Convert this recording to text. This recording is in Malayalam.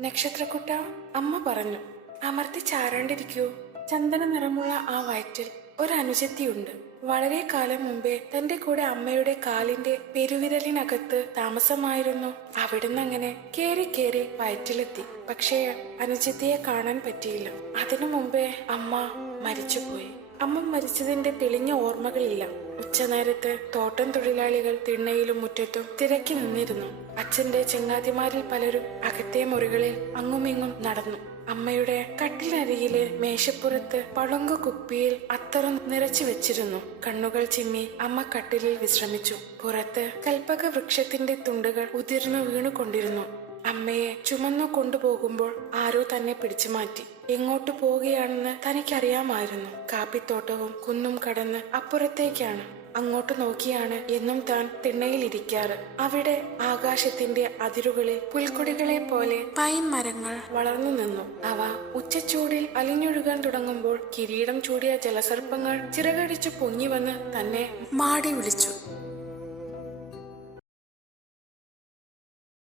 നക്ഷത്രക്കുട്ട, അമ്മ പറഞ്ഞു. അമർത്തി ചാരാണ്ടിരിക്കൂ. ചന്ദന നിറമുള്ള ആ വയറ്റിൽ ഒരനുജത്തിയുണ്ട്. വളരെ കാലം മുമ്പേ തന്റെ കൂടെ അമ്മയുടെ കാലിന്റെ പെരുവിരലിനകത്ത് താമസമായിരുന്നു. അവിടുന്ന് അങ്ങനെ കേറി കേറി വയറ്റിലെത്തി. പക്ഷേ അനുജത്തിയെ കാണാൻ പറ്റിയില്ല. അതിനു മുമ്പേ അമ്മ മരിച്ചുപോയി. അമ്മ മരിച്ചതിന്റെ തെളിഞ്ഞ ഓർമ്മകളില്ല. ഉച്ചനേരത്ത് തോട്ടം തൊഴിലാളികൾ തിണ്ണയിലും മുറ്റത്തും തിരക്കി നിന്നിരുന്നു. അച്ഛന്റെ ചങ്ങാതിമാരിൽ പലരും അകത്തെ മുറികളിൽ അങ്ങുമിങ്ങും നടന്നു. അമ്മയുടെ കട്ടിലരികിലെ മേശപ്പുറത്ത് പളുങ്കു കുപ്പിയിൽ അത്തറും നിറച്ചു വെച്ചിരുന്നു. കണ്ണുകൾ ചിമ്മി അമ്മ കട്ടിലിൽ വിശ്രമിച്ചു. പുറത്ത് കൽപ്പക വൃക്ഷത്തിന്റെ തുണ്ടുകൾ ഉതിർന്നു വീണുകൊണ്ടിരുന്നു. അമ്മയെ ചുമന്നു കൊണ്ടുപോകുമ്പോൾ ആരോ തന്നെ പിടിച്ചു മാറ്റി. എങ്ങോട്ടു പോവുകയാണെന്ന് തനിക്കറിയാമായിരുന്നു. കാപ്പിത്തോട്ടവും കുന്നും കടന്ന് അപ്പുറത്തേക്കാണ്. അങ്ങോട്ട് നോക്കിയാണ് എന്നും താൻ തിണ്ണയിൽ ഇരിക്കാറ്. അവിടെ ആകാശത്തിന്റെ അതിരുകളിൽ പുൽക്കൊടികളെ പോലെ പൈൻ മരങ്ങൾ വളർന്നു നിന്നു. അവ ഉച്ചച്ചൂടിൽ അലിഞ്ഞൊഴുകാൻ തുടങ്ങുമ്പോൾ കിരീടം ചൂടിയ ജലസർപ്പങ്ങൾ ചിറകടിച്ചു പൊങ്ങി വന്ന് തന്നെ മാടി വിളിച്ചു.